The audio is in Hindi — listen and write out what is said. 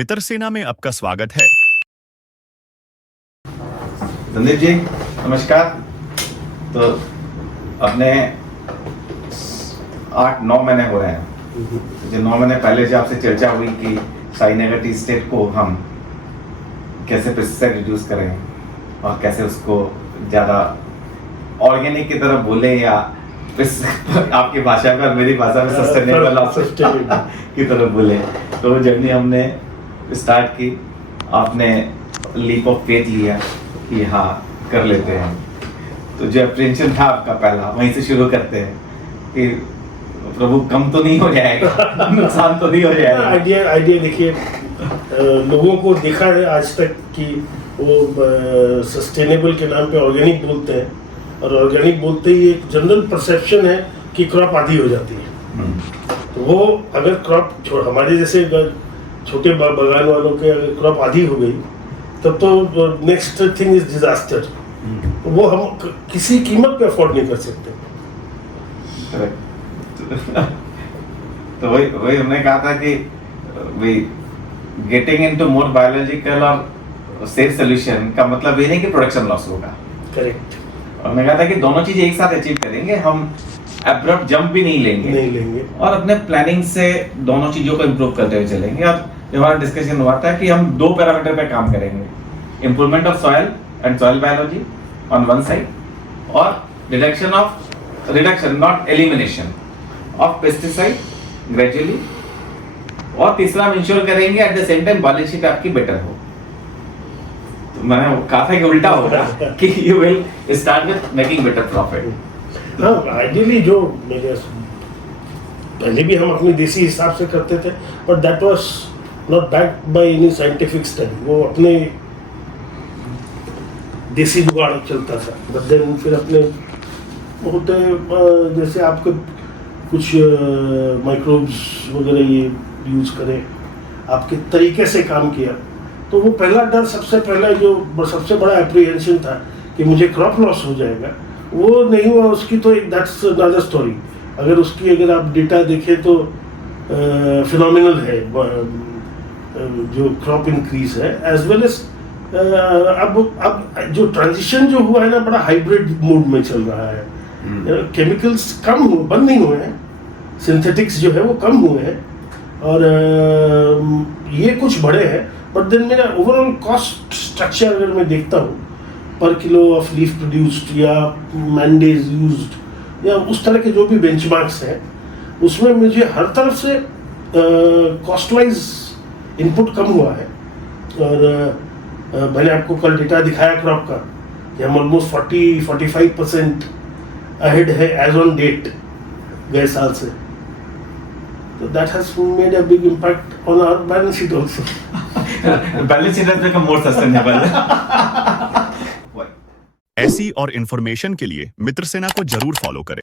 मित्र सेना में आपका स्वागत है। संदीप जी नमस्कार। तो अपने 8-9 महीने हो रहे हैं, जो 9 महीने पहले जो आपसे चर्चा हुई कि साईनगर टी स्टेट को हम कैसे पेस्टिसाइड रिड्यूस करें और कैसे उसको ज़्यादा ऑर्गेनिक की तरफ बोले या आपकी भाषा में और मेरी भाषा में सस्टेनेबल की तरफ बोले, तो वो जर्नी हमने स्टार्ट की। आपने लीप ऑफ फेथ लिया कि हाँ कर लेते हैं। तो जो अप्रेंशन था आपका पहला, वहीं से शुरू करते हैं कि प्रभु कम तो नहीं हो जाएगा, नुकसान तो नहीं हो जाएगा। आइडिया देखिए, लोगों को देखा है आज तक कि वो सस्टेनेबल के नाम पे ऑर्गेनिक बोलते हैं, और ऑर्गेनिक बोलते ही एक जनरल परसेप्शन है कि क्रॉप आधी हो जाती है। तो वो अगर क्रॉप हमारे जैसे छोटे बागान वालों के अगर क्रॉप आधी हो गई तब तो नेक्स्ट थिंग इज डिजास्टर। वो हम किसी कीमत पे अफोर्ड नहीं कर सकते। तो वही हमने कहा था कि वही गेटिंग इनटू मोर बायोलॉजिकल और सेफ सोल्यूशन का मतलब ये नहीं कि प्रोडक्शन लॉस होगा। करेक्ट। और मैं कहा था कि दोनों चीजें एक साथ अचीव करेंगे, हम अब्रप्ट जंप भी नहीं लेंगे और अपने प्लानिंग से दोनों चीजों को इम्प्रूव करते हुए चलेंगे। और हमारा डिस्कशन हुआ था कि हम 2 पैरामीटर पे काम करेंगे, improvement of soil and soil biology on one side, और reduction not elimination of pesticide gradually, और तीसरा हम इंश्योर करेंगे at the same time balance sheet आपकी बेटर हो। तो मैंने कहा था कि उल्टा होगा कि you will start with making better profit. हाँ, आइडियली जो मेरे पहले भी हम अपने देसी हिसाब से करते थे, but that was not backed by any scientific study. वो अपने देसी जुगाड़ चलता था। बट देन फिर अपने होते जैसे आपके कुछ माइक्रोब्स वगैरह ये यूज करें, आपके तरीके से काम किया, तो वो पहला डर सबसे पहला जो सबसे बड़ा एप्रीहेंशन था कि मुझे क्रॉप लॉस हो जाएगा, वो नहीं हुआ। उसकी तो एक दैट्स अनदर स्टोरी। अगर आप डेटा देखें तो फिनोमिनल है जो क्रॉप इंक्रीज है, एज वेल एज अब जो ट्रांजिशन जो हुआ है ना, बड़ा हाइब्रिड मोड में चल रहा है। केमिकल्स कम हुए, बंद नहीं हुए हैं, सिंथेटिक्स जो है वो कम हुए हैं, और ये कुछ बड़े हैं। बट देन मेरा ओवरऑल कॉस्ट स्ट्रक्चर अगर मैं देखता हूँ पर किलो ऑफ लीफ प्रोड्यूस्ड या मैंडेज यूज्ड या उस तरह के जो भी बेंचमार्क्स हैं, उसमें मुझे हर तरफ से कॉस्ट वाइज इनपुट कम हुआ है। और मैंने आपको कल डेटा दिखाया क्रॉप का कि हम ऑलमोस्ट 40-45% अहेड है एज ऑन डेट गए साल से। तो that has made a big impact on our balance sheet also. Balance sheet has become more sustainable. ऐसी और इन्फॉर्मेशन के लिए मित्र सेना को जरूर फॉलो करें।